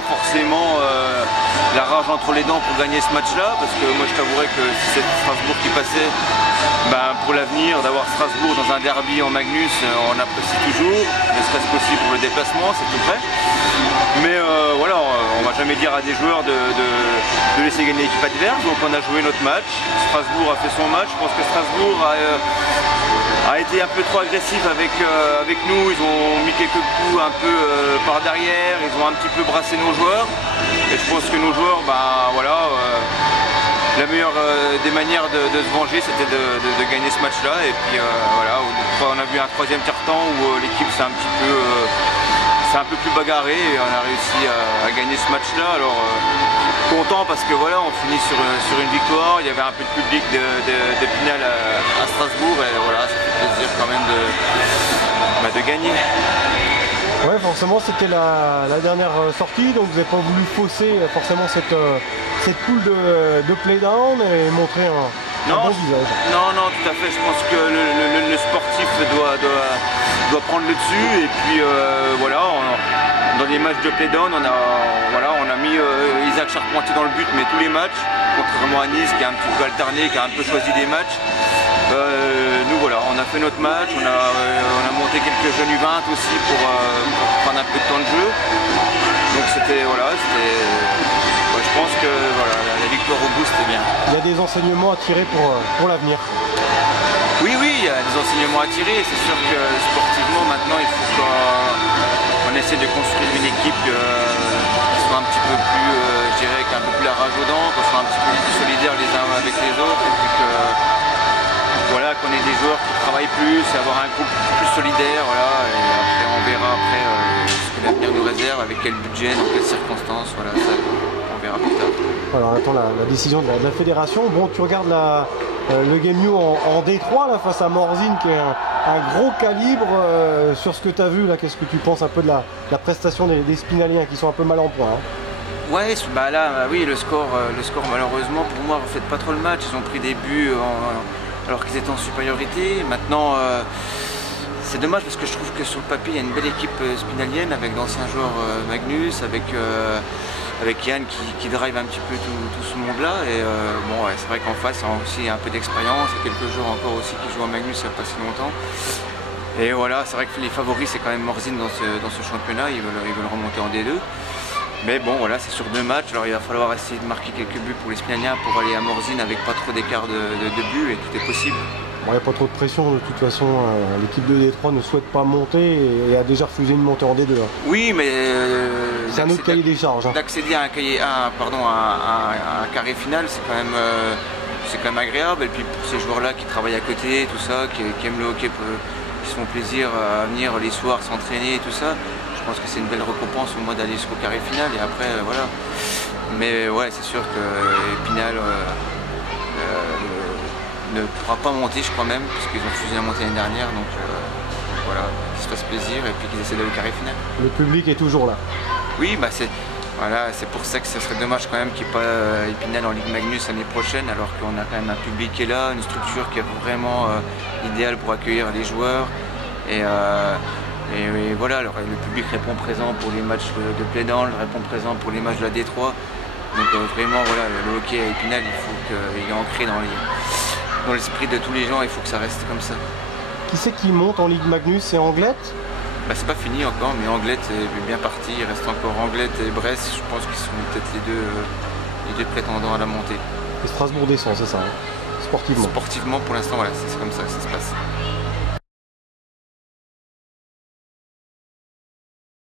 pas forcément la rage entre les dents pour gagner ce match-là, parce que moi je t'avouerais que si c'est Strasbourg qui passait, ben, pour l'avenir, d'avoir Strasbourg dans un derby en Magnus, on apprécie toujours, ne serait-ce qu'aussi pour le déplacement, c'est tout prêt. Mais voilà, on va jamais dire à des joueurs de laisser gagner l'équipe adverse, donc on a joué notre match. Strasbourg a fait son match, je pense que Strasbourg a été un peu trop agressif avec nous, ils ont mis quelques coups un peu par derrière, ils ont un petit peu brassé nos joueurs. Et je pense que nos joueurs, ben voilà, la meilleure des manières de se venger, c'était de gagner ce match-là. Et puis voilà, on a vu un troisième quart-temps où l'équipe s'est un peu plus bagarré et on a réussi à gagner ce match-là. Alors content parce que voilà, on finit sur une victoire, il y avait un peu de public d'Épinal à Strasbourg et voilà, ça fait plaisir quand même de gagner. Ouais, forcément c'était la dernière sortie, donc vous n'avez pas voulu fausser forcément cette poule de play-down et montrer un bon visage. Non, tout à fait, je pense que le sportif doit prendre le dessus et puis voilà, dans les matchs de play-down, on a mis Isaac Charpentier dans le but, mais tous les matchs, contrairement à Nice qui a un petit peu alterné, qui a un peu choisi des matchs. Nous voilà, on a fait notre match, on a monté quelques jeunes U20 aussi pour prendre un peu de temps de jeu. Donc c'était voilà, je pense que voilà, la victoire au bout c'était bien. Il y a des enseignements à tirer pour l'avenir. Oui, il y a des enseignements à tirer. C'est sûr que sportivement maintenant il faut qu'on essaie de construire une équipe qui soit un petit peu plus, je dirais, qui a un peu plus la rage aux dents, qu'on soit un petit peu plus solidaires les uns avec les autres. Et puis voilà, qu'on ait des joueurs qui travaillent plus, avoir un groupe plus solidaire, voilà, et après on verra ce que l'avenir nous réserve, avec quel budget, dans quelles circonstances, voilà, ça on verra plus tard. Alors on attend la décision de la fédération. Bon, tu regardes le Game New en D3 là, face à Morzine qui est un gros calibre. Sur ce que tu as vu là, qu'est-ce que tu penses un peu de la prestation des Spinaliens qui sont un peu mal en point hein? Ouais, bah là, oui, le score malheureusement pour moi reflète pas trop le match. Ils ont pris des buts alors qu'ils étaient en supériorité. Maintenant, c'est dommage parce que je trouve que sur le papier, il y a une belle équipe spinalienne avec d'anciens joueurs Magnus, avec Yann qui drive un petit peu tout ce monde-là. Et bon, ouais, c'est vrai qu'en face, il y a aussi un peu d'expérience. Il y a quelques joueurs encore aussi qui jouent à Magnus il n'y a pas si longtemps. Et voilà, c'est vrai que les favoris, c'est quand même Morzine dans ce championnat. Ils veulent remonter en D2. Mais bon, voilà, c'est sur 2 matchs, alors il va falloir essayer de marquer quelques buts pour les Spinaliens pour aller à Morzine avec pas trop d'écart de buts et tout est possible. Bon, il n'y a pas trop de pression, de toute façon, l'équipe de D3 ne souhaite pas monter et a déjà refusé une montée en D2. Hein. Oui, mais c'est un autre cahier des charges. Hein. D'accéder à un carré final, c'est quand même agréable. Et puis pour ces joueurs-là qui travaillent à côté, tout ça, qui aiment le hockey, qui se font plaisir à venir les soirs s'entraîner et tout ça. Je pense que c'est une belle récompense au moins d'aller jusqu'au carré final et après voilà. Mais ouais, c'est sûr que Épinal ne pourra pas monter, je crois même, parce qu'ils ont refusé la montée l'année dernière, donc voilà, qu'ils se fassent plaisir et puis qu'ils essaient d'aller au carré final. Le public est toujours là. Oui, bah c'est pour ça que ce serait dommage quand même qu'il n'y ait pas Épinal en Ligue Magnus l'année prochaine, alors qu'on a quand même un public qui est là, une structure qui est vraiment idéale pour accueillir les joueurs. Et voilà, alors, le public répond présent pour les matchs de play-down, répond présent pour les matchs de la D3. Donc vraiment, voilà, le hockey à Épinal, il faut qu'il est ancré dans l'esprit de tous les gens, il faut que ça reste comme ça. Qui c'est qui monte en Ligue Magnus? C'est Anglette? Bah, c'est pas fini encore, mais Anglette est bien parti. Il reste encore Anglette et Brest, je pense qu'ils sont peut-être les deux prétendants à la montée. Et Strasbourg descend, c'est ça hein? Sportivement. Sportivement, pour l'instant, voilà, c'est comme ça que ça se passe.